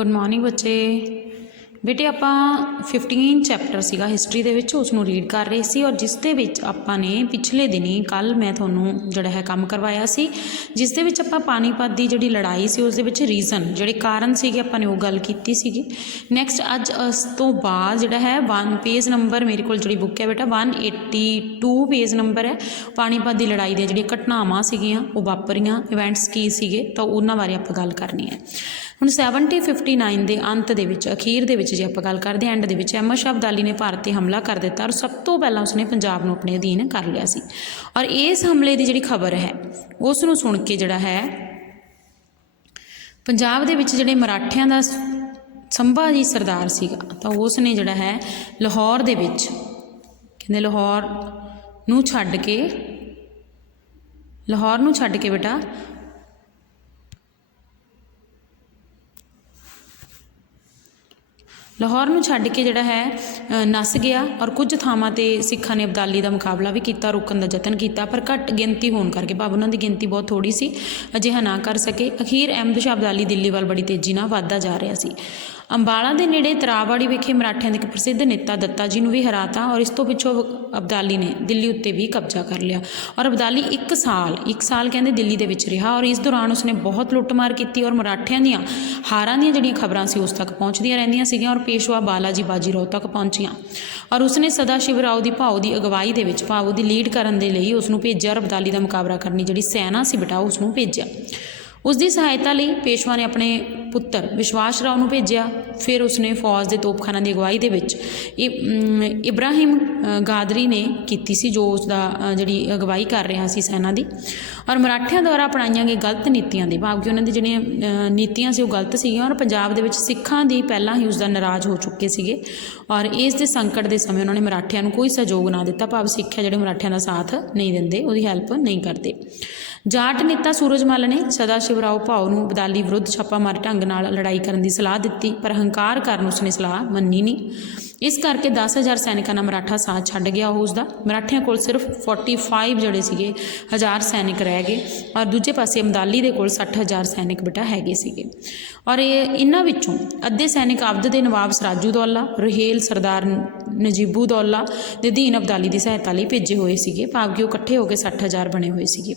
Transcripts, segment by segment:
Good morning बच्चे। बेटे ਆਪਾਂ 15 ਚੈਪਟਰ ਸੀਗਾ ਹਿਸਟਰੀ ਦੇ ਵਿੱਚ ਉਸ ਨੂੰ ਰੀਡ ਕਰ ਰਹੇ ਸੀ ਔਰ ਜਿਸ ਦੇ ਵਿੱਚ ਆਪਾਂ ਨੇ ਪਿਛਲੇ ਦਿਨੀ ਕੱਲ ਮੈਂ ਤੁਹਾਨੂੰ ਜਿਹੜਾ ਹੈ ਕੰਮ ਕਰਵਾਇਆ ਸੀ ਜਿਸ ਦੇ ਵਿੱਚ ਆਪਾਂ ਪਾਣੀਪਤ ਦੀ ਜਿਹੜੀ ਲੜਾਈ ਸੀ ਉਸ ਦੇ ਵਿੱਚ ਰੀਜ਼ਨ ਜਿਹੜੇ ਕਾਰਨ ਸੀਗੇ ਆਪਾਂ ਨੇ ਉਹ ਗੱਲ ਕੀਤੀ ਸੀਗੀ। ਨੈਕਸਟ ਅੱਜ ਉਸ ਤੋਂ ਬਾਅਦ ਜਿਹੜਾ ਹੈ ਪੇਜ ਨੰਬਰ ਮੇਰੇ ਕੋਲ ਜਿਹੜੀ ਬੁੱਕ ਹੈ ਬੇਟਾ 182 ਪੇਜ ਨੰਬਰ ਹੈ। ਪਾਣੀਪਤ ਦੀ ਲੜਾਈ ਦੀਆਂ ਜਿਹੜੀਆਂ ਘਟਨਾਵਾਂ ਸੀਗੀਆਂ ਉਹ ਵਾਪਰੀਆਂ ਇਵੈਂਟਸ ਕੀ ਸੀਗੇ ਤਾਂ ਉਹਨਾਂ ਬਾਰੇ ਆਪਾਂ ਗੱਲ ਕਰਨੀ ਹੈ। ਹੁਣ 1759 ਦੇ ਅੰਤ ਦੇ ਵਿੱਚ ਅਖੀਰ ਦੇ ਵਿੱਚ ਜੇ ਆਪਾਂ ਗੱਲ ਕਰਦੇ ਹਾਂ ਐਂਡ ਦੇ ਵਿੱਚ ਅਹਿਮਦ ਸ਼ਾਹ ਅਬਦਾਲੀ ਨੇ ਭਾਰਤ 'ਤੇ ਹਮਲਾ ਕਰ ਦਿੱਤਾ ਔਰ ਸਭ ਤੋਂ ਪਹਿਲਾਂ ਉਸਨੇ ਪੰਜਾਬ ਨੂੰ ਆਪਣੇ ਅਧੀਨ ਕਰ ਲਿਆ ਸੀ ਔਰ ਇਸ ਹਮਲੇ ਦੀ ਜਿਹੜੀ ਖਬਰ ਹੈ ਉਸ ਨੂੰ ਸੁਣ ਕੇ ਜਿਹੜਾ ਹੈ ਪੰਜਾਬ ਦੇ ਵਿੱਚ ਜਿਹੜੇ ਮਰਾਠਿਆਂ ਦਾ ਸੰਭਾ ਜੀ ਸਰਦਾਰ ਸੀਗਾ ਤਾਂ ਉਸ ਨੇ ਜਿਹੜਾ ਹੈ ਲਾਹੌਰ ਦੇ ਵਿੱਚ ਕਹਿੰਦੇ ਲਾਹੌਰ ਨੂੰ ਛੱਡ ਕੇ ਬੇਟਾ ਲਾਹੌਰ ਨੂੰ ਛੱਡ ਕੇ ਜਿਹੜਾ ਹੈ ਨੱਸ ਗਿਆ ਔਰ ਕੁਝ ਥਾਵਾਂ 'ਤੇ ਸਿੱਖਾਂ ਨੇ ਅਬਦਾਲੀ ਦਾ ਮੁਕਾਬਲਾ ਵੀ ਕੀਤਾ, ਰੋਕਣ ਦਾ ਯਤਨ ਕੀਤਾ ਪਰ ਘੱਟ ਗਿਣਤੀ ਹੋਣ ਕਰਕੇ ਭਾਵ ਉਹਨਾਂ ਦੀ ਗਿਣਤੀ ਬਹੁਤ ਥੋੜ੍ਹੀ ਸੀ, ਅਜਿਹਾ ਨਾ ਕਰ ਸਕੇ। ਅਖੀਰ ਅਹਿਮਦ ਸ਼ਾਹ ਅਬਦਾਲੀ ਦਿੱਲੀ ਵੱਲ ਬੜੀ ਤੇਜ਼ੀ ਨਾਲ ਵੱਧਦਾ ਜਾ ਰਿਹਾ ਸੀ। ਅੰਬਾਲਾ ਦੇ ਨੇੜੇ ਤਰਾਵਾੜੀ ਵਿਖੇ ਮਰਾਠਿਆਂ ਦੇ ਇੱਕ ਪ੍ਰਸਿੱਧ ਨੇਤਾ ਦੱਤਾ ਜੀ ਨੂੰ ਵੀ ਹਰਾਤਾ ਔਰ ਇਸ ਤੋਂ ਪਿੱਛੋਂ ਅਬਦਾਲੀ ਨੇ ਦਿੱਲੀ ਉੱਤੇ ਵੀ ਕਬਜ਼ਾ ਕਰ ਲਿਆ ਔਰ ਅਬਦਾਲੀ ਇੱਕ ਸਾਲ ਕਹਿੰਦੇ ਦਿੱਲੀ ਦੇ ਵਿੱਚ ਰਿਹਾ ਔਰ ਇਸ ਦੌਰਾਨ ਉਸਨੇ ਬਹੁਤ ਲੁੱਟਮਾਰ ਕੀਤੀ ਔਰ ਮਰਾਠਿਆਂ ਦੀਆਂ ਹਾਰਾਂ ਦੀਆਂ ਜਿਹੜੀਆਂ ਖਬਰਾਂ ਸੀ ਉਸ ਤੱਕ ਪਹੁੰਚਦੀਆਂ ਰਹਿੰਦੀਆਂ ਸੀਗੀਆਂ ਔਰ ਪੇਸ਼ਵਾ ਬਾਲਾਜੀ ਬਾਜੀਰਾਓ ਤੱਕ ਪਹੁੰਚੀਆਂ ਔਰ ਉਸਨੇ ਸਦਾ ਸ਼ਿਵ ਰਾਓ ਦੀ ਭਾਊ ਦੀ ਅਗਵਾਈ ਦੇ ਵਿੱਚ ਭਾਊ ਦੀ ਲੀਡ ਕਰਨ ਦੇ ਲਈ ਉਸ ਨੂੰ ਭੇਜਿਆ ਔਰ ਅਬਦਾਲੀ ਦਾ ਮੁਕਾਬਲਾ ਕਰਨੀ ਜਿਹੜੀ ਸੈਨਾ ਸੀ ਬੇਟਾ ਉਸ ਨੂੰ ਭੇਜਿਆ। ਉਸ ਦੀ ਸਹਾਇਤਾ ਲਈ ਪੇਸ਼ਵਾ ਨੇ ਆਪਣੇ ਪੁੱਤਰ ਵਿਸ਼ਵਾਸ ਰਾਓ ਨੂੰ ਭੇਜਿਆ। ਫਿਰ ਉਸਨੇ ਫੌਜ ਦੇ ਤੋਪਖਾਨਾ ਦੀ ਅਗਵਾਈ ਦੇ ਵਿੱਚ ਇਬਰਾਹਿਮ ਗਾਦਰੀ ਨੇ ਕੀਤੀ ਸੀ ਜੋ ਉਸ ਦਾ ਜਿਹੜੀ ਅਗਵਾਈ ਕਰ ਰਿਹਾ ਸੀ ਸੈਨਾ ਦੀ ਔਰ ਮਰਾਠਿਆਂ ਦੁਆਰਾ ਅਪਣਾਈਆਂ ਗਈਆਂ ਗਲਤ ਨੀਤੀਆਂ ਦੇ ਭਾਵ ਕਿ ਉਹਨਾਂ ਦੀ ਜਿਹੜੀਆਂ ਨੀਤੀਆਂ ਸੀ ਉਹ ਗਲਤ ਸੀਗੀਆਂ ਔਰ ਪੰਜਾਬ ਦੇ ਵਿੱਚ ਸਿੱਖਾਂ ਦੀ ਪਹਿਲਾਂ ਹੀ ਉਸ ਦਾ ਨਾਰਾਜ਼ ਹੋ ਚੁੱਕੇ ਸੀਗੇ ਔਰ ਇਸ ਦੇ ਸੰਕਟ ਦੇ ਸਮੇਂ ਉਹਨਾਂ ਨੇ ਮਰਾਠਿਆਂ ਨੂੰ ਕੋਈ ਸਹਿਯੋਗ ਨਾ ਦਿੱਤਾ ਭਾਵ ਸਿੱਖ ਹੈ ਜਿਹੜੇ ਮਰਾਠਿਆਂ ਦਾ ਸਾਥ ਨਹੀਂ ਦਿੰਦੇ, ਉਹਦੀ ਹੈਲਪ ਨਹੀਂ ਕਰਦੇ। ਜਾਟ ਨੇਤਾ ਸੂਰਜਮਲ ਨੇ ਸਦਾ ਸ਼ਿਵ ਰਾਓ ਭਾਊ ਨੂੰ ਅਬਦਾਲੀ ਵਿਰੁੱਧ ਛਾਪਾਮਾਰੀ ਢੰਗ ਨਾਲ ਲੜਾਈ ਕਰਨ ਦੀ ਸਲਾਹ ਦਿੱਤੀ ਪਰ ਹੰਕਾਰ ਕਾਰਨ ਉਸਨੇ ਸਲਾਹ ਮੰਨੀ ਨਹੀਂ। ਇਸ ਕਰਕੇ 10,000 ਸੈਨਿਕਾਂ ਨਾਲ ਮਰਾਠਾ ਸਾਥ ਛੱਡ ਗਿਆ ਉਸ ਦਾ। ਮਰਾਠਿਆਂ ਕੋਲ ਸਿਰਫ 45 ਜਿਹੜੇ ਸੀਗੇ ਹਜ਼ਾਰ ਸੈਨਿਕ ਰਹਿ ਗਏ ਔਰ ਦੂਜੇ ਪਾਸੇ ਅਬਦਾਲੀ ਦੇ ਕੋਲ 60,000 ਸੈਨਿਕ ਬੇਟਾ ਹੈਗੇ ਸੀਗੇ ਔਰ ਇਹਨਾਂ ਵਿੱਚੋਂ ਅੱਧੇ ਸੈਨਿਕ ਅਵਧ ਦੇ ਨਵਾਬ ਸਰਾਜੂ ਦੌਲਾ ਰਹੀਲ ਸਰਦਾਰ ਨਜੀਬੂ ਦੌਲਾ ਦੇ ਅਧੀਨ ਅਬਦਾਲੀ ਦੀ ਸਹਾਇਤਾ ਲਈ ਭੇਜੇ ਹੋਏ ਸੀਗੇ ਭਾਵ ਕਿ ਉਹ ਇਕੱਠੇ ਹੋ ਕੇ 60,000 ਬਣੇ ਹੋਏ ਸੀਗੇ।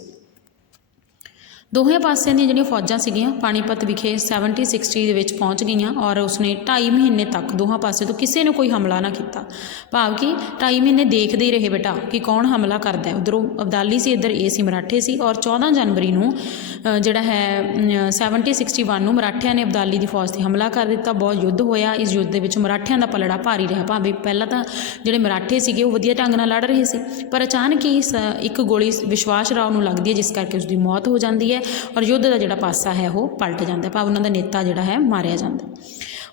ਦੋਹੇ ਪਾਸਿਆਂ ਦੀਆਂ ਜਿਹੜੀਆਂ ਫੌਜਾਂ ਸੀਗੀਆਂ ਪਾਣੀਪਤ ਵਿਖੇ 70-60 ਦੇ ਵਿੱਚ ਪਹੁੰਚ ਗਈਆਂ ਔਰ ਉਸਨੇ 2.5 ਮਹੀਨੇ ਤੱਕ ਦੋਹਾਂ ਪਾਸੇ ਤੋਂ ਕਿਸੇ ਨੇ ਕੋਈ ਹਮਲਾ ਨਾ ਕੀਤਾ ਭਾਵ ਕਿ 2.5 ਮਹੀਨੇ ਦੇਖਦੇ ਹੀ ਰਹੇ ਬੇਟਾ ਕਿ ਕੌਣ ਹਮਲਾ ਕਰਦਾ ਹੈ। ਉੱਧਰੋਂ ਅਬਦਾਲੀ ਸੀ, ਇੱਧਰ ਇਹ ਸੀ ਮਰਾਠੇ ਸੀ ਔਰ 14 ਜਨਵਰੀ ਨੂੰ ਜਿਹੜਾ ਹੈ 70-61 ਨੂੰ ਮਰਾਠਿਆਂ ਨੇ ਅਬਦਾਲੀ ਦੀ ਫੌਜ 'ਤੇ ਹਮਲਾ ਕਰ ਦਿੱਤਾ। ਬਹੁਤ ਯੁੱਧ ਹੋਇਆ। ਇਸ ਯੁੱਧ ਦੇ ਵਿੱਚ ਮਰਾਠਿਆਂ ਦਾ ਪਲੜਾ ਭਾਰੀ ਰਿਹਾ ਭਾਵੇਂ ਪਹਿਲਾਂ ਤਾਂ ਜਿਹੜੇ ਮਰਾਠੇ ਸੀਗੇ ਉਹ ਵਧੀਆ ਢੰਗ ਨਾਲ ਲੜ ਰਹੇ ਸੀ ਪਰ ਅਚਾਨਕ ਹੀ ਇੱਕ ਗੋਲੀ ਵਿਸ਼ਵਾਸ ਰਾਓ ਨੂੰ ਲੱਗਦੀ ਹੈ ਜਿਸ ਕਰਕੇ ਉਸਦੀ ਮੌਤ ਹੋ ਜਾਂਦੀ ਹੈ ਔਰ ਯੁੱਧ ਦਾ ਜਿਹੜਾ ਪਾਸਾ ਹੈ ਉਹ ਪਲਟ ਜਾਂਦਾ ਭਾਵ ਉਹਨਾਂ ਦਾ ਨੇਤਾ ਜਿਹੜਾ ਹੈ ਮਾਰਿਆ ਜਾਂਦਾ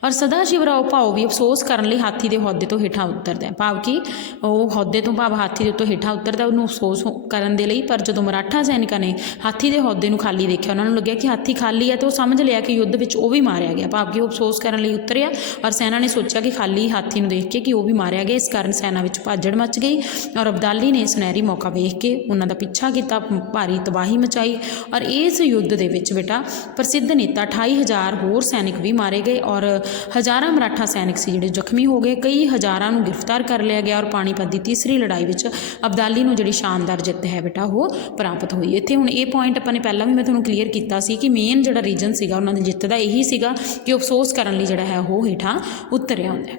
ਔਰ ਸਦਾ ਸ਼ਿਵ ਰਾਓ ਭਾਊ ਵੀ ਅਫਸੋਸ ਕਰਨ ਲਈ ਹਾਥੀ ਦੇ ਅਹੁਦੇ ਤੋਂ ਹੇਠਾਂ ਉਤਰਦਾ ਭਾਵ ਕਿ ਉਹ ਅਹੁਦੇ ਤੋਂ ਭਾਵ ਹਾਥੀ ਦੇ ਉੱਤੋਂ ਹੇਠਾਂ ਉਤਰਦਾ ਉਹਨੂੰ ਅਫਸੋਸ ਕਰਨ ਦੇ ਲਈ ਪਰ ਜਦੋਂ ਮਰਾਠਾ ਸੈਨਿਕਾਂ ਨੇ ਹਾਥੀ ਦੇ ਅਹੁਦੇ ਨੂੰ ਖਾਲੀ ਦੇਖਿਆ ਉਹਨਾਂ ਨੂੰ ਲੱਗਿਆ ਕਿ ਹਾਥੀ ਖਾਲੀ ਹੈ ਤੇ ਉਹ ਸਮਝ ਲਿਆ ਕਿ ਯੁੱਧ ਵਿੱਚ ਉਹ ਵੀ ਮਾਰਿਆ ਗਿਆ ਭਾਵ ਕਿ ਉਹ ਅਫਸੋਸ ਕਰਨ ਲਈ ਉਤਰਿਆ ਔਰ ਸੈਨਾ ਨੇ ਸੋਚਿਆ ਕਿ ਖਾਲੀ ਹਾਥੀ ਨੂੰ ਦੇਖ ਕੇ ਕਿ ਉਹ ਵੀ ਮਾਰਿਆ ਗਿਆ। ਇਸ ਕਾਰਨ ਸੈਨਾ ਵਿੱਚ ਭਾਜੜ ਮਚ ਗਈ ਔਰ ਅਬਦਾਲੀ ਨੇ ਸੁਨਹਿਰੀ ਮੌਕਾ ਵੇਖ ਕੇ ਉਹਨਾਂ ਦਾ ਪਿੱਛਾ ਕੀਤਾ, ਭਾਰੀ ਤਬਾਹੀ ਮਚਾਈ ਔਰ ਇਸ ਯੁੱਧ ਦੇ ਵਿੱਚ ਬੇਟਾ ਪ੍ਰਸਿੱਧ ਨੇਤਾ 28,000 ਹੋਰ ਸੈਨਿਕ ਵੀ ਮਾਰੇ ਗਏ ਔਰ ਹਜ਼ਾਰਾਂ ਮਰਾਠਾ ਸੈਨਿਕ ਸੀ ਜਿਹੜੇ ਜ਼ਖਮੀ ਹੋ ਗਏ। ਕਈ ਹਜ਼ਾਰਾਂ ਨੂੰ ਗ੍ਰਿਫਤਾਰ ਕਰ ਲਿਆ ਗਿਆ ਔਰ ਪਾਣੀਪਤ ਦੀ ਤੀਸਰੀ ਲੜਾਈ ਵਿੱਚ ਅਬਦਾਲੀ ਨੂੰ ਜਿਹੜੀ ਸ਼ਾਨਦਾਰ ਜਿੱਤ ਹੈ ਬੇਟਾ ਉਹ ਪ੍ਰਾਪਤ ਹੋਈ। ਇੱਥੇ ਹੁਣ ਇਹ ਪੁਆਇੰਟ ਆਪਾਂ ਨੇ ਪਹਿਲਾਂ ਵੀ ਮੈਂ ਤੁਹਾਨੂੰ ਕਲੀਅਰ ਕੀਤਾ ਸੀ ਕਿ ਮੇਨ ਜਿਹੜਾ ਰੀਜਨ ਸੀਗਾ ਉਹਨਾਂ ਦੀ ਜਿੱਤ ਦਾ ਇਹੀ ਸੀਗਾ ਕਿ ਅਫਸੋਸ ਕਰਨ ਲਈ ਜਿਹੜਾ ਹੈ ਉਹ ਹੇਠਾਂ ਉਤਰਿਆ ਹੁੰਦਾ ਹੈ।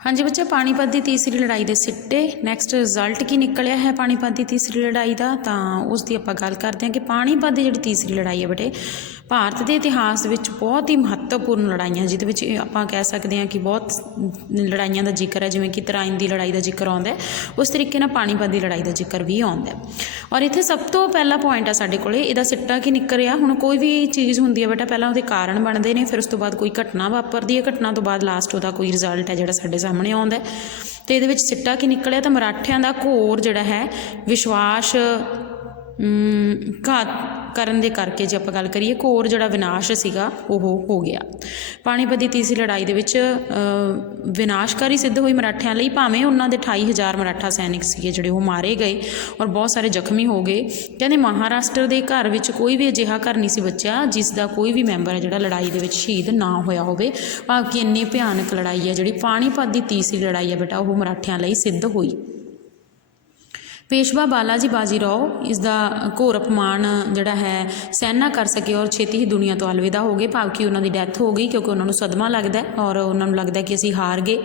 ਹਾਂਜੀ ਬੱਚੇ, ਪਾਣੀਪਤ ਦੀ ਤੀਸਰੀ ਲੜਾਈ ਦੇ ਸਿੱਟੇ। ਨੈਕਸਟ ਰਿਜ਼ਲਟ ਕੀ ਨਿਕਲਿਆ ਹੈ ਪਾਣੀਪਤ ਦੀ ਤੀਸਰੀ ਲੜਾਈ ਦਾ ਤਾਂ ਉਸ ਦੀ ਆਪਾਂ ਗੱਲ ਕਰਦੇ ਹਾਂ ਕਿ ਪਾਣੀਪਤ ਦੀ ਜਿਹੜੀ ਤੀਸਰੀ ਲੜਾਈ ਹੈ ਬੇਟੇ ਭਾਰਤ ਦੇ ਇਤਿਹਾਸ ਵਿੱਚ ਬਹੁਤ ਹੀ ਮਹੱਤਵਪੂਰਨ ਲੜਾਈਆਂ ਜਿਹਦੇ ਵਿੱਚ ਆਪਾਂ ਕਹਿ ਸਕਦੇ ਹਾਂ ਕਿ ਬਹੁਤ ਲੜਾਈਆਂ ਦਾ ਜ਼ਿਕਰ ਹੈ ਜਿਵੇਂ ਕਿ ਤਰਾਇਨ ਦੀ ਲੜਾਈ ਦਾ ਜ਼ਿਕਰ ਆਉਂਦਾ ਉਸ ਤਰੀਕੇ ਨਾਲ ਪਾਣੀਪਤ ਦੀ ਲੜਾਈ ਦਾ ਜ਼ਿਕਰ ਵੀ ਆਉਂਦਾ ਔਰ ਇੱਥੇ ਸਭ ਤੋਂ ਪਹਿਲਾ ਪੁਆਇੰਟ ਆ ਸਾਡੇ ਕੋਲ ਇਹਦਾ ਸਿੱਟਾ ਕੀ ਨਿਕਲਿਆ। ਹੁਣ ਕੋਈ ਵੀ ਚੀਜ਼ ਹੁੰਦੀ ਹੈ ਬੇਟਾ ਪਹਿਲਾਂ ਉਹਦੇ ਕਾਰਨ ਬਣਦੇ ਨੇ ਫਿਰ ਉਸ ਤੋਂ ਬਾਅਦ ਕੋਈ ਘਟਨਾ ਵਾਪਰਦੀ ਹੈ, ਘਟਨਾ ਤੋਂ ਬਾਅਦ ਲਾਸਟ ਉਹਦਾ ਕੋਈ ਰਿਜ਼ਲਟ ਹੈ ਜਿਹੜਾ ਸਾਡੇ ਸਾਹਮਣੇ ਆਉਂਦਾ ਅਤੇ ਇਹਦੇ ਵਿੱਚ ਸਿੱਟਾ ਕੀ ਨਿਕਲਿਆ ਤਾਂ ਮਰਾਠਿਆਂ ਦਾ ਘੋਰ ਜਿਹੜਾ ਹੈ ਵਿਸ਼ਵਾਸ ਕਰਨ ਦੇ ਕਰਕੇ ਜੇ ਆਪਾਂ ਗੱਲ ਕਰੀਏ ਘੋਰ ਜਿਹੜਾ ਵਿਨਾਸ਼ ਸੀਗਾ ਉਹ ਹੋ ਗਿਆ। ਪਾਣੀਪਤ ਦੀ ਤੀਸਰੀ ਲੜਾਈ ਦੇ ਵਿੱਚ ਵਿਨਾਸ਼ਕਾਰੀ ਸਿੱਧ ਹੋਈ ਮਰਾਠਿਆਂ ਲਈ, ਭਾਵੇਂ ਉਹਨਾਂ ਦੇ 28,000 ਮਰਾਠਾ ਸੈਨਿਕ ਸੀਗੇ ਜਿਹੜੇ ਉਹ ਮਾਰੇ ਗਏ ਔਰ ਬਹੁਤ ਸਾਰੇ ਜ਼ਖਮੀ ਹੋ ਗਏ। ਕਹਿੰਦੇ ਮਹਾਰਾਸ਼ਟਰ ਦੇ ਘਰ ਵਿੱਚ ਕੋਈ ਵੀ ਅਜਿਹਾ ਘਰ ਨਹੀਂ ਸੀ ਬਚਿਆ ਜਿਸ ਦਾ ਕੋਈ ਵੀ ਮੈਂਬਰ ਹੈ ਜਿਹੜਾ ਲੜਾਈ ਦੇ ਵਿੱਚ ਸ਼ਹੀਦ ਨਾ ਹੋਇਆ ਹੋਵੇ। ਭਾਵ ਕਿ ਇੰਨੀ ਭਿਆਨਕ ਲੜਾਈ ਹੈ ਜਿਹੜੀ ਪਾਣੀਪਤ ਦੀ ਤੀਸਰੀ ਲੜਾਈ ਹੈ ਬੇਟਾ ਉਹ ਮਰਾਠਿਆਂ ਲਈ ਸਿੱਧ ਹੋਈ। ਪੇਸ਼ਵਾ ਬਾਲਾਜੀ ਬਾਜੀਰਾਓ ਇਸ ਦਾ ਘੋਰ ਅਪਮਾਨ ਜਿਹੜਾ ਹੈ ਸਹਿਣ ਨਾ ਕਰ ਸਕੇ ਔਰ ਛੇਤੀ ਹੀ ਦੁਨੀਆ ਤੋਂ ਅਲਵਿਦਾ ਹੋ ਗਏ। ਭਾਵ ਕਿ ਉਹਨਾਂ ਦੀ ਡੈਥ ਹੋ ਗਈ ਕਿਉਂਕਿ ਉਹਨਾਂ ਨੂੰ ਸਦਮਾ ਲੱਗਦਾ ਔਰ ਉਹਨਾਂ ਨੂੰ ਲੱਗਦਾ ਕਿ ਅਸੀਂ ਹਾਰ ਗਏ।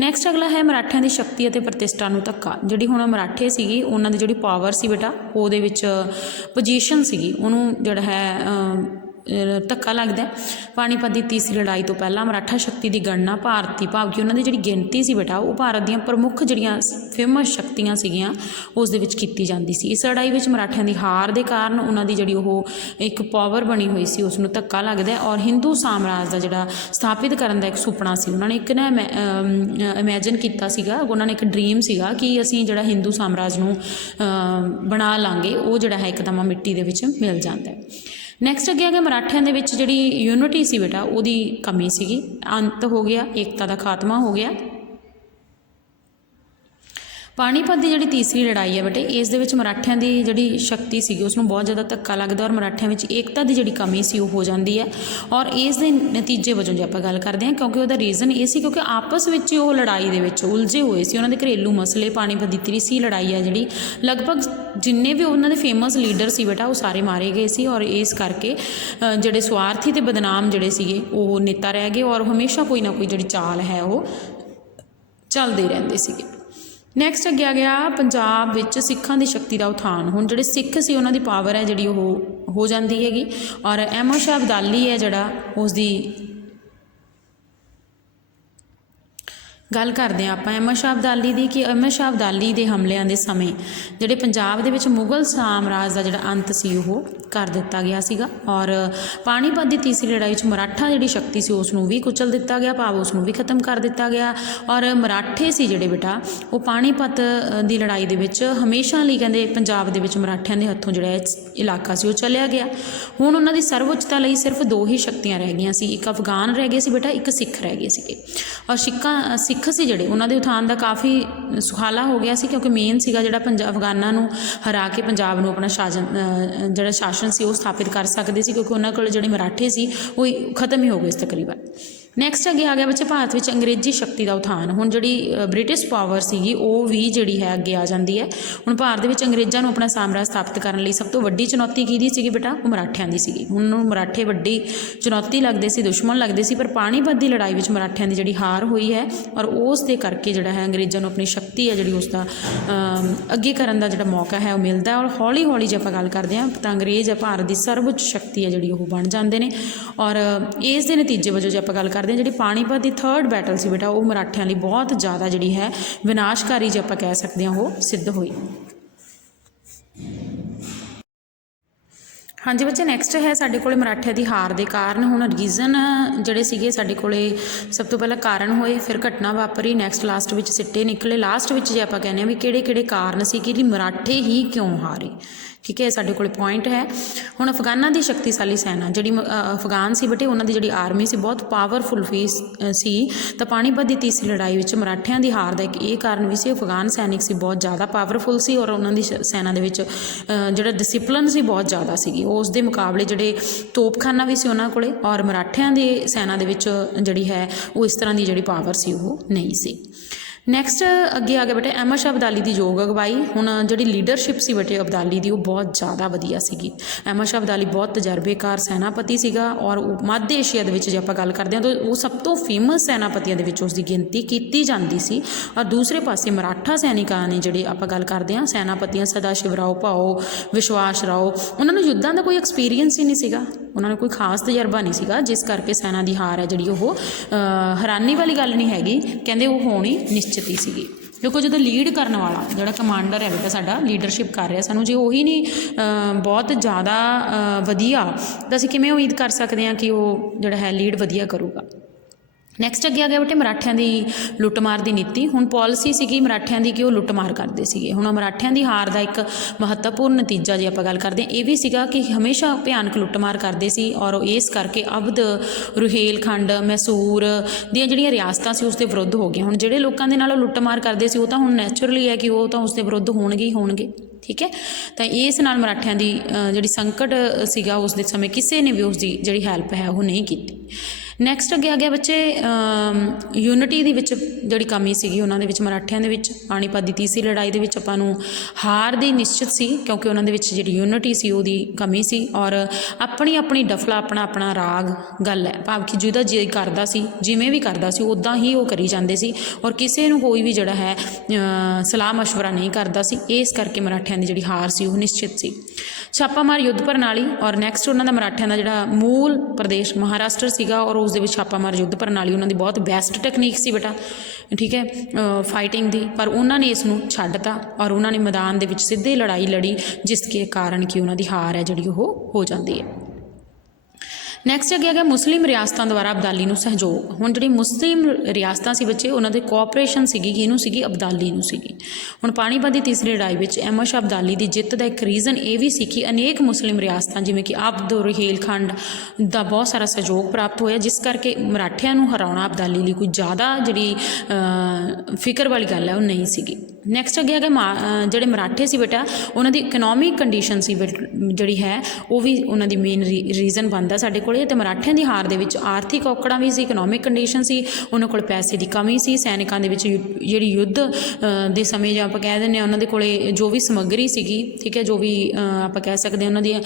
ਨੈਕਸਟ ਅਗਲਾ ਹੈ ਮਰਾਠਿਆਂ ਦੀ ਸ਼ਕਤੀ ਅਤੇ ਪ੍ਰਤਿਸ਼ਠਾ ਨੂੰ ਧੱਕਾ। ਜਿਹੜੀ ਹੁਣ ਮਰਾਠੇ ਸੀਗੀ ਉਹਨਾਂ ਦੀ ਜਿਹੜੀ ਪਾਵਰ ਸੀ ਬੇਟਾ ਉਹਦੇ ਵਿੱਚ ਪੋਜੀਸ਼ਨ ਸੀਗੀ ਉਹਨੂੰ ਜਿਹੜਾ ਹੈ ਧੱਕਾ ਲੱਗਦਾ। ਪਾਣੀਪਤ ਦੀ ਤੀਸਰੀ ਲੜਾਈ ਤੋਂ ਪਹਿਲਾਂ ਮਰਾਠਾ ਸ਼ਕਤੀ ਦੀ ਗਣਨਾ ਭਾਰਤੀ, ਭਾਵ ਕਿ ਉਹਨਾਂ ਦੀ ਜਿਹੜੀ ਗਿਣਤੀ ਸੀ ਬੇਟਾ ਉਹ ਭਾਰਤ ਦੀਆਂ ਪ੍ਰਮੁੱਖ ਜਿਹੜੀਆਂ ਫੇਮਸ ਸ਼ਕਤੀਆਂ ਸੀਗੀਆਂ ਉਸ ਦੇ ਵਿੱਚ ਕੀਤੀ ਜਾਂਦੀ ਸੀ। ਇਸ ਲੜਾਈ ਵਿੱਚ ਮਰਾਠਿਆਂ ਦੀ ਹਾਰ ਦੇ ਕਾਰਨ ਉਹਨਾਂ ਦੀ ਜਿਹੜੀ ਉਹ ਇੱਕ ਪਾਵਰ ਬਣੀ ਹੋਈ ਸੀ ਉਸ ਨੂੰ ਧੱਕਾ ਲੱਗਦਾ ਔਰ ਹਿੰਦੂ ਸਾਮਰਾਜ ਦਾ ਜਿਹੜਾ ਸਥਾਪਿਤ ਕਰਨ ਦਾ ਇੱਕ ਸੁਪਨਾ ਸੀ ਉਹਨਾਂ ਨੇ ਇੱਕ ਨਾ ਇਮੈਜਿਨ ਕੀਤਾ ਸੀਗਾ, ਉਹਨਾਂ ਨੇ ਇੱਕ ਡਰੀਮ ਸੀਗਾ ਕਿ ਅਸੀਂ ਜਿਹੜਾ ਹਿੰਦੂ ਸਾਮਰਾਜ ਨੂੰ ਬਣਾ ਲਾਂਗੇ, ਉਹ ਜਿਹੜਾ ਹੈ ਇੱਕਦਮ ਮਿੱਟੀ ਦੇ ਵਿੱਚ ਮਿਲ ਜਾਂਦਾ ਹੈ। ਨੈਕਸਟ ਅੱਗੇ ਆ ਗਿਆ ਮਰਾਠਿਆਂ ਦੇ ਵਿੱਚ ਜਿਹੜੀ ਯੂਨਿਟੀ ਸੀ ਬੇਟਾ ਉਹਦੀ ਕਮੀ ਸੀਗੀ, ਅੰਤ ਹੋ ਗਿਆ, ਏਕਤਾ ਦਾ ਖਾਤਮਾ ਹੋ ਗਿਆ। ਪਾਣੀਪਤ ਦੀ ਜਿਹੜੀ ਤੀਸਰੀ ਲੜਾਈ ਹੈ ਬੇਟੇ ਇਸ ਦੇ ਵਿੱਚ ਮਰਾਠਿਆਂ ਦੀ ਜਿਹੜੀ ਸ਼ਕਤੀ ਸੀਗੀ ਉਸ ਨੂੰ ਬਹੁਤ ਜ਼ਿਆਦਾ ਧੱਕਾ ਲੱਗਦਾ ਔਰ ਮਰਾਠਿਆਂ ਵਿੱਚ ਏਕਤਾ ਦੀ ਜਿਹੜੀ ਕਮੀ ਸੀ ਉਹ ਹੋ ਜਾਂਦੀ ਹੈ। ਔਰ ਇਸ ਦੇ ਨਤੀਜੇ ਵਜੋਂ ਜੇ ਆਪਾਂ ਗੱਲ ਕਰਦੇ ਹਾਂ ਕਿਉਂਕਿ ਉਹਦਾ ਰੀਜ਼ਨ ਇਹ ਸੀ ਕਿਉਂਕਿ ਆਪਸ ਵਿੱਚ ਉਹ ਲੜਾਈ ਦੇ ਵਿੱਚ ਉਲਝੇ ਹੋਏ ਸੀ, ਉਹਨਾਂ ਦੇ ਘਰੇਲੂ ਮਸਲੇ। ਪਾਣੀਪਤ ਦੀ ਤੀਸਰੀ ਲੜਾਈ ਹੈ ਜਿਹੜੀ ਲਗਭਗ ਜਿੰਨੇ ਵੀ ਉਹਨਾਂ ਦੇ ਫੇਮਸ ਲੀਡਰ ਸੀ ਬੇਟਾ ਉਹ ਸਾਰੇ ਮਾਰੇ ਗਏ ਸੀ ਔਰ ਇਸ ਕਰਕੇ ਜਿਹੜੇ ਸਵਾਰਥੀ ਅਤੇ ਬਦਨਾਮ ਜਿਹੜੇ ਸੀਗੇ ਉਹ ਨੇਤਾ ਰਹਿ ਗਏ ਔਰ ਹਮੇਸ਼ਾ ਕੋਈ ਨਾ ਕੋਈ ਜਿਹੜੀ ਚਾਲ ਹੈ ਉਹ ਚੱਲਦੇ ਰਹਿੰਦੇ ਸੀਗੇ। ਨੈਕਸਟ ਅੱਗੇ ਆ ਗਿਆ ਪੰਜਾਬ ਵਿੱਚ ਸਿੱਖਾਂ ਦੀ ਸ਼ਕਤੀ ਦਾ ਉਥਾਨ। ਹੁਣ ਜਿਹੜੇ ਸਿੱਖ ਸੀ ਉਹਨਾਂ ਦੀ ਪਾਵਰ ਹੈ ਜਿਹੜੀ ਉਹ ਹੋ ਜਾਂਦੀ ਹੈਗੀ ਔਰ ਅਹਿਮਦ ਸ਼ਾਹ ਅਬਦਾਲੀ ਹੈ ਜਿਹੜਾ ਉਸ ਦੀ ਗੱਲ ਕਰਦੇ ਹਾਂ ਆਪਾਂ ਅਹਿਮਦ ਸ਼ਾਹ ਅਬਦਾਲੀ ਦੀ ਕਿ ਅਹਿਮਦ ਸ਼ਾਹ ਅਬਦਾਲੀ ਦੇ ਹਮਲਿਆਂ ਦੇ ਸਮੇਂ ਜਿਹੜੇ ਪੰਜਾਬ ਦੇ ਵਿੱਚ ਮੁਗਲ ਸਾਮਰਾਜ ਦਾ ਜਿਹੜਾ ਅੰਤ ਸੀ ਉਹ ਕਰ ਦਿੱਤਾ ਗਿਆ ਸੀਗਾ ਔਰ ਪਾਣੀਪਤ ਦੀ ਤੀਸਰੀ ਲੜਾਈ ਵਿੱਚ ਮਰਾਠਾ ਜਿਹੜੀ ਸ਼ਕਤੀ ਸੀ ਉਸ ਨੂੰ ਵੀ ਕੁਚਲ ਦਿੱਤਾ ਗਿਆ, ਭਾਵ ਉਸ ਨੂੰ ਵੀ ਖਤਮ ਕਰ ਦਿੱਤਾ ਗਿਆ ਔਰ ਮਰਾਠੇ ਸੀ ਜਿਹੜੇ ਬੇਟਾ ਉਹ ਪਾਣੀਪਤ ਦੀ ਲੜਾਈ ਦੇ ਵਿੱਚ ਹਮੇਸ਼ਾ ਲਈ ਕਹਿੰਦੇ ਪੰਜਾਬ ਦੇ ਵਿੱਚ ਮਰਾਠਿਆਂ ਦੇ ਹੱਥੋਂ ਜਿਹੜਾ ਇਲਾਕਾ ਸੀ ਉਹ ਚਲਿਆ ਗਿਆ। ਹੁਣ ਉਹਨਾਂ ਦੀ ਸਰਵਉੱਚਤਾ ਲਈ ਸਿਰਫ ਦੋ ਹੀ ਸ਼ਕਤੀਆਂ ਰਹਿ ਗਈਆਂ ਸੀ, ਇੱਕ ਅਫਗਾਨ ਰਹਿ ਗਏ ਸੀ ਬੇਟਾ, ਇੱਕ ਸਿੱਖ ਰਹਿ ਗਏ ਸੀਗੇ ਔਰ ਸਿੱਖ ਸੀ ਜਿਹੜੇ ਉਹਨਾਂ ਦੇ ਉਥਾਨ ਦਾ ਕਾਫੀ ਸੁਖਾਲਾ ਹੋ ਗਿਆ ਸੀ ਕਿਉਂਕਿ ਮੇਨ ਸੀਗਾ ਜਿਹੜਾ ਅਫਗਾਨਾਂ ਨੂੰ ਹਰਾ ਕੇ ਪੰਜਾਬ ਨੂੰ ਆਪਣਾ ਜਿਹੜਾ ਸ਼ਾਸਨ ਸੀ ਉਹ ਸਥਾਪਿਤ ਕਰ ਸਕਦੇ ਸੀ ਕਿਉਂਕਿ ਉਹਨਾਂ ਕੋਲ ਜਿਹੜੇ ਮਰਾਠੇ ਸੀ ਉਹ ਖਤਮ ਹੀ ਹੋ ਗਏ ਸੀ ਤਕਰੀਬਨ। ਨੈਕਸਟ ਅੱਗੇ ਆ ਗਿਆ ਬੱਚੇ ਭਾਰਤ ਵਿੱਚ ਅੰਗਰੇਜ਼ੀ ਸ਼ਕਤੀ ਦਾ ਉਥਾਨ। ਹੁਣ ਜਿਹੜੀ ਬ੍ਰਿਟਿਸ਼ ਪਾਵਰ ਸੀਗੀ ਉਹ ਵੀ ਜਿਹੜੀ ਹੈ ਅੱਗੇ ਆ ਜਾਂਦੀ ਹੈ। ਹੁਣ ਭਾਰਤ ਦੇ ਵਿੱਚ ਅੰਗਰੇਜ਼ਾਂ ਨੂੰ ਆਪਣਾ ਸਾਮਰਾਜ ਸਥਾਪਿਤ ਕਰਨ ਲਈ ਸਭ ਤੋਂ ਵੱਡੀ ਚੁਣੌਤੀ ਕਿਹਦੀ ਸੀਗੀ ਬੇਟਾ? ਉਹ ਮਰਾਠਿਆਂ ਦੀ ਸੀਗੀ। ਹੁਣ ਨੂੰ ਮਰਾਠੇ ਵੱਡੀ ਚੁਣੌਤੀ ਲੱਗਦੇ ਸੀ, ਦੁਸ਼ਮਣ ਲੱਗਦੇ ਸੀ, ਪਰ ਪਾਣੀਪਤ ਦੀ ਲੜਾਈ ਵਿੱਚ ਮਰਾਠਿਆਂ ਦੀ ਜਿਹੜੀ ਹਾਰ ਹੋਈ ਹੈ ਔਰ ਉਸ ਦੇ ਕਰਕੇ ਜਿਹੜਾ ਹੈ ਅੰਗਰੇਜ਼ਾਂ ਨੂੰ ਆਪਣੀ ਸ਼ਕਤੀ ਹੈ ਜਿਹੜੀ ਉਸ ਦਾ ਅੱਗੇ ਕਰਨ ਦਾ ਜਿਹੜਾ ਮੌਕਾ ਹੈ ਉਹ ਮਿਲਦਾ ਔਰ ਹੌਲੀ ਹੌਲੀ ਜੇ ਆਪਾਂ ਗੱਲ ਕਰਦੇ ਹਾਂ ਤਾਂ ਅੰਗਰੇਜ਼ ਭਾਰਤ ਦੀ ਸਰਵਉੱਚ ਸ਼ਕਤੀ ਹੈ ਜਿਹੜੀ ਉਹ ਬਣ ਜਾਂਦੇ ਨੇ ਔਰ ਇਸ ਦੇ ਨਤੀਜੇ ਵਜੋਂ ਜੇ ਆਪਾਂ ਗੱਲ ਕਰਦੇ ਹਾਂ ਜਿਹੜੀ ਪਾਣੀਪਤ ਦੀ ਥਰਡ ਬੈਟਲ ਸੀ ਬੇਟਾ ਉਹ ਮਰਾਠਿਆਂ ਲਈ ਬਹੁਤ ਜ਼ਿਆਦਾ ਜਿਹੜੀ ਹੈ ਵਿਨਾਸ਼ਕਾਰੀ ਜੇ ਆਪਾਂ ਕਹਿ ਸਕਦੇ ਹਾਂ ਉਹ ਸਿੱਧ ਹੋਈ। ਹਾਂਜੀ ਬੱਚੇ ਨੈਕਸਟ ਹੈ ਸਾਡੇ ਕੋਲੇ ਮਰਾਠਿਆਂ ਦੀ ਹਾਰ ਦੇ ਕਾਰਨ। ਹੁਣ ਰੀਜ਼ਨ ਜਿਹੜੇ ਸੀਗੇ ਸਾਡੇ ਕੋਲੇ ਸਭ ਤੋਂ ਪਹਿਲਾਂ ਕਾਰਨ ਹੋਏ, ਫਿਰ ਘਟਨਾ ਵਾਪਰੀ, ਨੈਕਸਟ ਲਾਸਟ ਵਿੱਚ ਸਿੱਟੇ ਨਿਕਲੇ। ਲਾਸਟ ਵਿੱਚ ਜੇ ਆਪਾਂ ਕਹਿੰਦੇ ਹਾਂ ਵੀ ਕਿਹੜੇ ਕਿਹੜੇ ਕਾਰਨ ਸੀ ਕਿ ਮਰਾਠੇ ਹੀ ਕਿਉਂ ਹਾਰੇ, ਠੀਕ ਹੈ, ਸਾਡੇ ਕੋਲ ਪੁਆਇੰਟ ਹੈ। ਹੁਣ ਅਫਗਾਨਾਂ ਦੀ ਸ਼ਕਤੀਸ਼ਾਲੀ ਸੈਨਾ ਜਿਹੜੀ ਅਫਗਾਨ ਸੀ ਬੇਟੇ ਉਹਨਾਂ ਦੀ ਜਿਹੜੀ ਆਰਮੀ ਸੀ ਬਹੁਤ ਪਾਵਰਫੁਲ ਸੀ ਤਾਂ ਪਾਣੀਪਤ ਦੀ ਤੀਸਰੀ ਲੜਾਈ ਵਿੱਚ ਮਰਾਠਿਆਂ ਦੀ ਹਾਰ ਦਾ ਇੱਕ ਇਹ ਕਾਰਨ ਵੀ ਸੀ ਅਫਗਾਨ ਸੈਨਿਕ ਸੀ ਬਹੁਤ ਜ਼ਿਆਦਾ ਪਾਵਰਫੁਲ ਸੀ ਔਰ ਉਹਨਾਂ ਦੀ ਸੈਨਾ ਦੇ ਵਿੱਚ ਜਿਹੜਾ ਡਿਸਿਪਲਨ ਸੀ ਬਹੁਤ ਜ਼ਿਆਦਾ ਸੀਗੀ। ਉਸ ਦੇ ਮੁਕਾਬਲੇ ਜਿਹੜੇ ਤੋਪਖਾਨਾ ਵੀ ਸੀ ਉਹਨਾਂ ਕੋਲੇ ਔਰ ਮਰਾਠਿਆਂ ਦੀ ਸੈਨਾ ਦੇ ਵਿੱਚ ਜਿਹੜੀ ਹੈ ਉਹ ਇਸ ਤਰ੍ਹਾਂ ਦੀ ਜਿਹੜੀ ਪਾਵਰ ਸੀ ਉਹ ਨਹੀਂ ਸੀ। ਨੈਕਸਟ ਅੱਗੇ ਆ ਗਿਆ ਬੇਟੇ ਅਹਿਮਦ ਸ਼ਾਹ ਅਬਦਾਲੀ ਦੀ ਯੋਗ ਅਗਵਾਈ। ਹੁਣ ਜਿਹੜੀ ਲੀਡਰਸ਼ਿਪ ਸੀ ਬੇਟੇ ਅਬਦਾਲੀ ਦੀ ਉਹ ਬਹੁਤ ਜ਼ਿਆਦਾ ਵਧੀਆ ਸੀਗੀ। ਅਹਿਮਦ ਸ਼ਾਹ ਅਬਦਾਲੀ ਬਹੁਤ ਤਜਰਬੇਕਾਰ ਸੈਨਾਪਤੀ ਸੀਗਾ ਔਰ ਮੱਧ ਏਸ਼ੀਆ ਦੇ ਵਿੱਚ ਜੇ ਆਪਾਂ ਗੱਲ ਕਰਦੇ ਹਾਂ ਤਾਂ ਉਹ ਸਭ ਤੋਂ ਫੇਮਸ ਸੈਨਾਪਤੀਆਂ ਦੇ ਵਿੱਚ ਉਸ ਦੀ ਗਿਣਤੀ ਕੀਤੀ ਜਾਂਦੀ ਸੀ। ਔਰ ਦੂਸਰੇ ਪਾਸੇ ਮਰਾਠਾ ਸੈਨਿਕਾਂ ਨੇ ਜਿਹੜੇ ਆਪਾਂ ਗੱਲ ਕਰਦੇ ਹਾਂ ਸੈਨਾਪਤੀਆਂ ਸਦਾ ਸ਼ਿਵ ਰਾਓ ਭਾਓ, ਵਿਸ਼ਵਾਸ ਰਾਓ, ਉਹਨਾਂ ਨੂੰ ਯੁੱਧਾਂ ਦਾ ਕੋਈ ਐਕਸਪੀਰੀਅੰਸ ਹੀ ਨਹੀਂ ਸੀਗਾ, ਉਹਨਾਂ ਨੂੰ ਕੋਈ ਖਾਸ ਤਜਰਬਾ ਨਹੀਂ ਸੀਗਾ, ਜਿਸ ਕਰਕੇ ਸੈਨਾ ਦੀ ਹਾਰ ਹੈ ਜਿਹੜੀ ਉਹ ਹੈਰਾਨੀ ਵਾਲੀ ਗੱਲ ਨਹੀਂ ਹੈਗੀ, ਕਹਿੰਦੇ ਉਹ ਹੋਣੀ ਨਿਸ਼ਚਿਤ ਹੀ ਸੀਗੀ। ਦੇਖੋ ਜਦੋਂ ਲੀਡ ਕਰਨ ਵਾਲਾ ਜਿਹੜਾ ਕਮਾਂਡਰ ਹੈ ਬੇਟਾ ਸਾਡਾ ਲੀਡਰਸ਼ਿਪ ਕਰ ਰਿਹਾ ਸਾਨੂੰ, ਜੇ ਉਹੀ ਨਹੀਂ ਬਹੁਤ ਜ਼ਿਆਦਾ ਵਧੀਆ ਤਾਂ ਅਸੀਂ ਕਿਵੇਂ ਉਮੀਦ ਕਰ ਸਕਦੇ ਹਾਂ ਕਿ ਉਹ ਜਿਹੜਾ ਹੈ ਲੀਡ ਵਧੀਆ ਕਰੂਗਾ। ਨੈਕਸਟ ਅੱਗੇ ਆ ਗਿਆ ਬੇਟੇ ਮਰਾਠਿਆਂ ਦੀ ਲੁੱਟਮਾਰ ਦੀ ਨੀਤੀ। ਹੁਣ ਪਾਲਿਸੀ ਸੀਗੀ ਮਰਾਠਿਆਂ ਦੀ ਕਿ ਉਹ ਲੁੱਟਮਾਰ ਕਰਦੇ ਸੀਗੇ। ਹੁਣ ਮਰਾਠਿਆਂ ਦੀ ਹਾਰ ਦਾ ਇੱਕ ਮਹੱਤਵਪੂਰਨ ਨਤੀਜਾ ਜੇ ਆਪਾਂ ਗੱਲ ਕਰਦੇ ਹਾਂ ਇਹ ਵੀ ਸੀਗਾ ਕਿ ਹਮੇਸ਼ਾ ਭਿਆਨਕ ਲੁੱਟਮਾਰ ਕਰਦੇ ਸੀ ਔਰ ਇਸ ਕਰਕੇ ਅਵਧ, ਰੁਹੇਲਖੰਡ, ਮੈਸੂਰ ਦੀਆਂ ਜਿਹੜੀਆਂ ਰਿਆਸਤਾਂ ਸੀ ਉਸ ਦੇ ਵਿਰੁੱਧ ਹੋ ਗਈਆਂ। ਹੁਣ ਜਿਹੜੇ ਲੋਕਾਂ ਦੇ ਨਾਲ ਉਹ ਲੁੱਟਮਾਰ ਕਰਦੇ ਸੀ ਉਹ ਤਾਂ ਹੁਣ ਨੈਚੁਰਲੀ ਹੈ ਕਿ ਉਹ ਤਾਂ ਉਸ ਦੇ ਵਿਰੁੱਧ ਹੋਣਗੇ ਹੀ ਹੋਣਗੇ। ਠੀਕ ਹੈ, ਤਾਂ ਇਸ ਨਾਲ ਮਰਾਠਿਆਂ ਦੀ ਜਿਹੜੀ ਸੰਕਟ ਸੀਗਾ ਉਸ ਦੇ ਸਮੇਂ ਕਿਸੇ ਨੇ ਵੀ ਉਸ ਦੀ ਜਿਹੜੀ ਹੈਲਪ ਹੈ ਉਹ ਨਹੀਂ ਕੀਤੀ। ਨੈਕਸਟ ਅੱਗੇ ਆ ਗਿਆ ਬੱਚੇ ਯੂਨਿਟੀ ਦੇ ਵਿੱਚ ਜਿਹੜੀ ਕਮੀ ਸੀਗੀ ਉਹਨਾਂ ਦੇ ਵਿੱਚ ਮਰਾਠਿਆਂ ਦੇ ਵਿੱਚ। ਪਾਣੀਪਤ ਦੀ ਤੀਸਰੀ ਲੜਾਈ ਦੇ ਵਿੱਚ ਆਪਾਂ ਨੂੰ ਹਾਰ ਦੀ ਨਿਸ਼ਚਿਤ ਸੀ ਕਿਉਂਕਿ ਉਹਨਾਂ ਦੇ ਵਿੱਚ ਜਿਹੜੀ ਯੂਨਿਟੀ ਸੀ ਉਹਦੀ ਕਮੀ ਸੀ ਔਰ ਆਪਣੀ ਆਪਣੀ ਡਫਲਾ ਆਪਣਾ ਆਪਣਾ ਰਾਗ ਗੱਲ ਹੈ, ਭਾਵ ਕਿ ਜਿਹਦਾ ਜੇ ਕਰਦਾ ਸੀ ਜਿਵੇਂ ਵੀ ਕਰਦਾ ਸੀ ਉੱਦਾਂ ਹੀ ਉਹ ਕਰੀ ਜਾਂਦੇ ਸੀ ਔਰ ਕਿਸੇ ਨੂੰ ਕੋਈ ਵੀ ਜਿਹੜਾ ਹੈ ਸਲਾਹ ਮਸ਼ਵਰਾ ਨਹੀਂ ਕਰਦਾ ਸੀ। ਇਸ ਕਰਕੇ ਮਰਾਠਿਆਂ ਦੀ ਜਿਹੜੀ ਹਾਰ ਸੀ ਉਹ ਨਿਸ਼ਚਿਤ ਸੀ। ਛਾਪਾਮਾਰ ਯੁੱਧ ਪ੍ਰਣਾਲੀ ਔਰ ਨੈਕਸਟ ਉਹਨਾਂ ਦਾ ਮਰਾਠਿਆਂ ਦਾ ਜਿਹੜਾ ਮੂਲ ਪ੍ਰਦੇਸ਼ ਮਹਾਰਾਸ਼ਟਰ ਸੀਗਾ ਔਰ ਉਸ ਦੇ ਵਿੱਚ ਛਾਪਾਮਾਰ ਯੁੱਧ ਪ੍ਰਣਾਲੀ ਉਹਨਾਂ ਦੀ ਬਹੁਤ ਬੈਸਟ ਟੈਕਨੀਕ ਸੀ ਬੇਟਾ। ਠੀਕ ਹੈ, ਫਾਈਟਿੰਗ ਦੀ, ਪਰ ਉਹਨਾਂ ਨੇ ਇਸ ਨੂੰ ਛੱਡਤਾ ਔਰ ਉਹਨਾਂ ਨੇ ਮੈਦਾਨ ਦੇ ਵਿੱਚ ਸਿੱਧੇ ਲੜਾਈ ਲੜੀ ਜਿਸ ਕੇ ਕਾਰਨ ਕਿ ਉਹਨਾਂ ਦੀ ਹਾਰ ਹੈ ਜਿਹੜੀ ਉਹ ਹੋ ਜਾਂਦੀ ਹੈ। ਨੈਕਸਟ ਅੱਗੇ ਆ ਗਿਆ ਮੁਸਲਿਮ ਰਿਆਸਤਾਂ ਦੁਆਰਾ ਅਬਦਾਲੀ ਨੂੰ ਸਹਿਯੋਗ। ਹੁਣ ਜਿਹੜੀ ਮੁਸਲਿਮ ਰਿਆਸਤਾਂ ਸੀ ਬੱਚੇ ਉਹਨਾਂ ਦੇ ਕੋਆਪਰੇਸ਼ਨ ਸੀਗੀ ਕਿਹਨੂੰ ਸੀਗੀ, ਅਬਦਾਲੀ ਨੂੰ ਸੀਗੀ। ਹੁਣ ਪਾਣੀਪਤ ਦੀ ਤੀਸਰੀ ਲੜਾਈ ਵਿੱਚ ਅਹਿਮਦ ਸ਼ਾਹ ਅਬਦਾਲੀ ਦੀ ਜਿੱਤ ਦਾ ਇੱਕ ਰੀਜ਼ਨ ਇਹ ਵੀ ਸੀ ਕਿ ਅਨੇਕ ਮੁਸਲਿਮ ਰਿਆਸਤਾਂ ਜਿਵੇਂ ਕਿ ਅਵਧ, ਰੁਹੇਲਖੰਡ ਦਾ ਬਹੁਤ ਸਾਰਾ ਸਹਿਯੋਗ ਪ੍ਰਾਪਤ ਹੋਇਆ ਜਿਸ ਕਰਕੇ ਮਰਾਠਿਆਂ ਨੂੰ ਹਰਾਉਣਾ ਅਬਦਾਲੀ ਲਈ ਕੋਈ ਜ਼ਿਆਦਾ ਜਿਹੜੀ ਫਿਕਰ ਵਾਲੀ ਗੱਲ ਹੈ ਉਹ ਨਹੀਂ ਸੀਗੀ। ਨੈਕਸਟ ਅੱਗੇ ਹੈਗਾ ਜਿਹੜੇ ਮਰਾਠੇ ਸੀ ਬੇਟਾ ਉਹਨਾਂ ਦੀ ਇਕਨੋਮਿਕ ਕੰਡੀਸ਼ਨ ਸੀ ਜਿਹੜੀ ਹੈ ਉਹ ਵੀ ਉਹਨਾਂ ਦੀ ਮੇਨ ਰੀਜ਼ਨ ਬਣਦਾ ਸਾਡੇ ਕੋਲ। ਅਤੇ ਮਰਾਠਿਆਂ ਦੀ ਹਾਰ ਦੇ ਵਿੱਚ ਆਰਥਿਕ ਔਕੜਾਂ ਵੀ ਸੀ, ਇਕਨੋਮਿਕ ਕੰਡੀਸ਼ਨ ਸੀ, ਉਹਨਾਂ ਕੋਲ ਪੈਸੇ ਦੀ ਕਮੀ ਸੀ। ਸੈਨਿਕਾਂ ਦੇ ਵਿੱਚ ਜਿਹੜੀ ਯੁੱਧ ਦੇ ਸਮੇਂ ਜਾਂ ਆਪਾਂ ਕਹਿ ਦਿੰਦੇ ਹਾਂ ਉਹਨਾਂ ਦੇ ਕੋਲ ਜੋ ਵੀ ਸਮੱਗਰੀ ਸੀਗੀ, ਠੀਕ ਹੈ, ਜੋ ਵੀ ਆਪਾਂ ਕਹਿ ਸਕਦੇ ਹਾਂ ਉਹਨਾਂ ਦੀਆਂ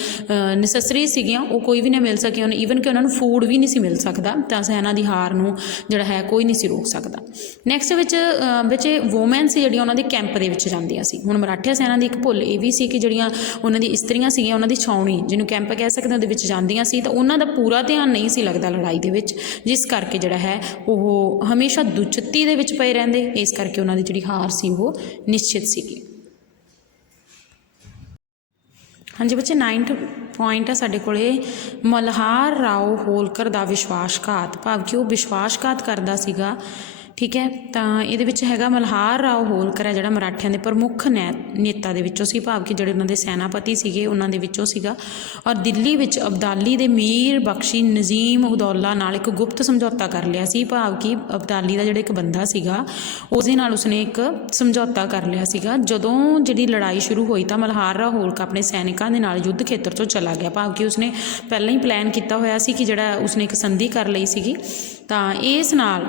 ਨੈਸੈਸਰੀ ਸੀਗੀਆਂ ਉਹ ਕੋਈ ਵੀ ਨਾ ਮਿਲ ਸਕੀਆਂ। ਈਵਨ ਕਿ ਉਹਨਾਂ ਨੂੰ ਫੂਡ ਵੀ ਨਹੀਂ ਸੀ ਮਿਲ ਸਕਦਾ, ਤਾਂ ਸੈਨਾ ਦੀ ਹਾਰ ਨੂੰ ਜਿਹੜਾ ਹੈ ਕੋਈ ਨਹੀਂ ਸੀ ਰੋਕ ਸਕਦਾ। ਨੈਕਸਟ ਵਿੱਚ ਵੂਮੈਨ ਸੀ ਜਿਹੜੀਆਂ ਉਹਨਾਂ ਦੇ ਕੈਂਪ ਦੇ ਵਿੱਚ ਜਾਂਦੀਆਂ ਸੀ। ਹੁਣ ਮਰਾਠਿਆ ਸੈਨਾ ਦੀ ਇੱਕ ਭੁੱਲ ਇਹ ਵੀ ਸੀ ਕਿ ਜਿਹੜੀਆਂ ਉਹਨਾਂ ਦੀ ਇਸਤਰੀਆਂ ਸੀਗੀਆਂ ਉਹਨਾਂ ਦੀ ਛਾਉਣੀ ਜਿਹਨੂੰ ਕੈਂਪ ਕਹਿ ਸਕਦੇ ਉਹਦੇ ਵਿੱਚ ਜਾਂਦੀਆਂ ਸੀ ਤਾਂ ਉਹਨਾਂ ਦਾ ਪੂਰਾ ਧਿਆਨ ਨਹੀਂ ਸੀ ਲੱਗਦਾ ਲੜਾਈ ਦੇ ਵਿੱਚ, ਜਿਸ ਕਰਕੇ ਜਿਹੜਾ ਹੈ ਉਹ ਹਮੇਸ਼ਾ ਦੁਚਿੱਤੀ ਦੇ ਵਿੱਚ ਪਏ ਰਹਿੰਦੇ। ਇਸ ਕਰਕੇ ਉਹਨਾਂ ਦੀ ਜਿਹੜੀ ਹਾਰ ਸੀ ਉਹ ਨਿਸ਼ਚਿਤ ਸੀਗੀ। ਹਾਂਜੀ ਬੱਚੇ 9th ਪੁਆਇੰਟ ਹੈ ਸਾਡੇ ਕੋਲੇ ਮਲਹਾਰ ਰਾਓ ਹੋਲਕਰ ਦਾ ਵਿਸ਼ਵਾਸਘਾਤ, ਭਾਵ ਕਿ ਉਹ ਵਿਸ਼ਵਾਸਘਾਤ ਕਰਦਾ ਸੀਗਾ। ਠੀਕ ਹੈ, ਤਾਂ ਇਹਦੇ ਵਿੱਚ ਹੈਗਾ ਮਲਹਾਰ ਰਾਓ ਹੋਲਕਰ ਹੈ ਜਿਹੜਾ ਮਰਾਠਿਆਂ ਦੇ ਪ੍ਰਮੁੱਖ ਨੇਤਾ ਦੇ ਵਿੱਚੋਂ ਸੀ, ਭਾਵ ਕਿ ਜਿਹੜੇ ਉਹਨਾਂ ਦੇ ਸੈਨਾਪਤੀ ਸੀਗੇ ਉਹਨਾਂ ਦੇ ਵਿੱਚੋਂ ਸੀਗਾ। ਔਰ ਦਿੱਲੀ ਵਿੱਚ ਅਬਦਾਲੀ ਦੇ ਮੀਰ ਬਖਸ਼ੀ ਨਜ਼ੀਮ ਉਦੌਲਾ ਨਾਲ ਇੱਕ ਗੁਪਤ ਸਮਝੌਤਾ ਕਰ ਲਿਆ ਸੀ, ਭਾਵ ਕਿ ਅਬਦਾਲੀ ਦਾ ਜਿਹੜਾ ਇੱਕ ਬੰਦਾ ਸੀਗਾ ਉਸਦੇ ਨਾਲ ਉਸਨੇ ਇੱਕ ਸਮਝੌਤਾ ਕਰ ਲਿਆ ਸੀਗਾ। ਜਦੋਂ ਜਿਹੜੀ ਲੜਾਈ ਸ਼ੁਰੂ ਹੋਈ ਤਾਂ ਮਲਹਾਰ ਰਾਓ ਹੋਲਕਰ ਆਪਣੇ ਸੈਨਿਕਾਂ ਦੇ ਨਾਲ ਯੁੱਧ ਖੇਤਰ 'ਚੋਂ ਚਲਾ ਗਿਆ, ਭਾਵ ਕਿ ਉਸਨੇ ਪਹਿਲਾਂ ਹੀ ਪਲਾਨ ਕੀਤਾ ਹੋਇਆ ਸੀ ਕਿ ਜਿਹੜਾ ਉਸਨੇ ਇੱਕ ਸੰਧੀ ਕਰ ਲਈ ਸੀਗੀ। ਤਾਂ ਇਸ ਨਾਲ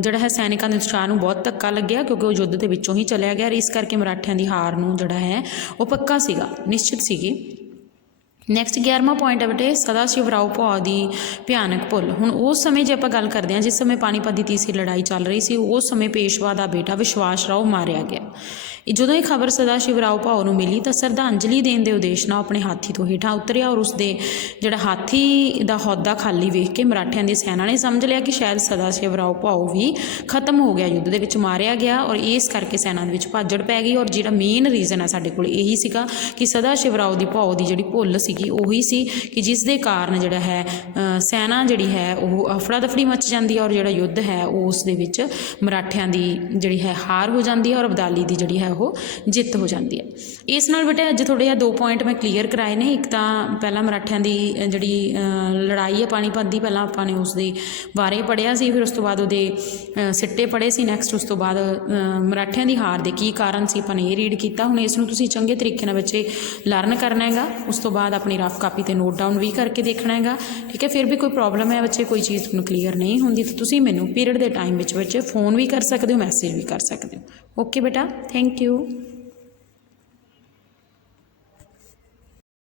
ਜਿਹੜਾ ਹੈ ਸੈਨਿਕਾਂ ਦੇ ਉਤਸ਼ਾਹ ਨੂੰ ਬਹੁਤ ਧੱਕਾ ਲੱਗਿਆ ਕਿਉਂਕਿ ਉਹ ਯੁੱਧ ਦੇ ਵਿੱਚੋਂ ਹੀ ਚਲਿਆ ਗਿਆ। ਇਸ ਕਰਕੇ ਮਰਾਠਿਆਂ ਦੀ ਹਾਰ ਨੂੰ ਜਿਹੜਾ ਹੈ ਉਹ ਪੱਕਾ ਸੀਗਾ, ਨਿਸ਼ਚਿਤ ਸੀਗੀ। ਨੈਕਸਟ 11ਵਾਂ ਪੁਆਇੰਟ ਹੈ ਬੇਟੇ ਸਦਾ ਸ਼ਿਵ ਰਾਓ ਭੌ ਦੀ ਭਿਆਨਕ ਭੁੱਲ। ਹੁਣ ਉਸ ਸਮੇਂ ਜੇ ਆਪਾਂ ਗੱਲ ਕਰਦੇ ਹਾਂ ਜਿਸ ਸਮੇਂ ਪਾਣੀਪਤ ਦੀ ਤੀਸਰੀ ਲੜਾਈ ਚੱਲ ਰਹੀ ਸੀ ਉਸ ਸਮੇਂ ਪੇਸ਼ਵਾ ਦਾ ਬੇਟਾ ਵਿਸ਼ਵਾਸ ਰਾਓ ਮਾਰਿਆ ਗਿਆ। ਜਦੋਂ ਇਹ ਖਬਰ ਸਦਾ ਸ਼ਿਵ ਰਾਓ ਭੌ ਨੂੰ ਮਿਲੀ ਤਾਂ ਸ਼ਰਧਾਂਜਲੀ ਦੇਣ ਦੇ ਉਦੇਸ਼ ਨਾਲ ਆਪਣੇ ਹਾਥੀ ਤੋਂ ਹੇਠਾਂ ਉਤਰਿਆ ਔਰ ਉਸਦੇ ਜਿਹੜਾ ਹਾਥੀ ਦਾ ਅਹੁਦਾ ਖਾਲੀ ਵੇਖ ਕੇ ਮਰਾਠਿਆਂ ਦੀ ਸੈਨਾ ਨੇ ਸਮਝ ਲਿਆ ਕਿ ਸ਼ਾਇਦ ਸਦਾ ਸ਼ਿਵ ਰਾਓ ਭੌ ਵੀ ਖਤਮ ਹੋ ਗਿਆ, ਯੁੱਧ ਦੇ ਵਿੱਚ ਮਾਰਿਆ ਗਿਆ ਔਰ ਇਸ ਕਰਕੇ ਸੈਨਾ ਦੇ ਵਿੱਚ ਭਾਜੜ ਪੈ ਗਈ। ਔਰ ਜਿਹੜਾ ਮੇਨ ਰੀਜ਼ਨ ਹੈ ਸਾਡੇ ਕੋਲ ਇਹੀ ਸੀਗਾ ਕਿ ਸਦਾ ਸ਼ਿਵ ਰਾਓ ਦੀ ਭੌ ਦੀ ਜਿਹੜੀ ਭੁੱਲ ਸੀਗੀ ਉਹੀ ਸੀ ਕਿ ਜਿਸ ਦੇ ਕਾਰਨ ਜਿਹੜਾ ਹੈ ਸੈਨਾ ਜਿਹੜੀ ਹੈ ਉਹ ਅਫੜਾ ਦਫੜੀ ਮਚ ਜਾਂਦੀ ਹੈ ਔਰ ਜਿਹੜਾ ਯੁੱਧ ਹੈ ਉਸ ਦੇ ਵਿੱਚ ਮਰਾਠਿਆਂ ਦੀ ਜਿਹੜੀ ਹੈ ਹਾਰ ਹੋ ਜਾਂਦੀ ਹੈ ਔਰ ਅਬਦਾਲੀ ਦੀ ਜਿਹੜੀ ਹੈ ਉਹ ਜਿੱਤ ਹੋ ਜਾਂਦੀ ਹੈ। ਇਸ ਨਾਲ ਬੇਟਾ ਅੱਜ ਥੋੜ੍ਹੇ ਜਿਹਾ 2 ਪੁਆਇੰਟ ਮੈਂ ਕਲੀਅਰ ਕਰਾਏ ਨੇ। ਇੱਕ ਤਾਂ ਪਹਿਲਾਂ ਮਰਾਠਿਆਂ ਦੀ ਜਿਹੜੀ ਲੜਾਈ ਹੈ ਪਾਣੀਪਤ ਦੀ, ਪਹਿਲਾਂ ਆਪਾਂ ਨੇ ਉਸ ਦੇ ਬਾਰੇ ਪੜ੍ਹਿਆ ਸੀ, ਫਿਰ ਉਸ ਤੋਂ ਬਾਅਦ ਉਹਦੇ ਸਿੱਟੇ ਪੜ੍ਹੇ ਸੀ। ਨੈਕਸਟ ਉਸ ਤੋਂ ਬਾਅਦ ਮਰਾਠਿਆਂ ਦੀ ਹਾਰ ਦੇ ਕੀ ਕਾਰਨ ਸੀ ਆਪਾਂ ਨੇ ਇਹ ਰੀਡ ਕੀਤਾ। ਹੁਣ ਇਸ ਨੂੰ ਤੁਸੀਂ ਚੰਗੇ ਤਰੀਕੇ ਨਾਲ ਬੱਚੇ ਲਰਨ ਕਰਨਾ ਹੈਗਾ। ਉਸ ਤੋਂ ਬਾਅਦ ਆਪਣੀ ਰਫ ਕਾਪੀ 'ਤੇ ਨੋਟ ਡਾਊਨ ਵੀ ਕਰਕੇ ਦੇਖਣਾ ਹੈਗਾ। ਠੀਕ ਹੈ, ਫਿਰ ਵੀ ਕੋਈ ਪ੍ਰੋਬਲਮ ਹੈ ਬੱਚੇ, ਕੋਈ ਚੀਜ਼ ਤੁਹਾਨੂੰ ਕਲੀਅਰ ਨਹੀਂ ਹੁੰਦੀ ਤਾਂ ਤੁਸੀਂ ਮੈਨੂੰ ਪੀਰੀਅਡ ਦੇ ਟਾਈਮ ਵਿੱਚ ਬੱਚੇ ਫੋਨ ਵੀ ਕਰ ਸਕਦੇ ਹੋ, ਮੈਸੇਜ ਵੀ ਕਰ ਸਕਦੇ ਹੋ। ਓਕੇ ਬੇਟਾ, ਥੈਂਕ ਯੂ।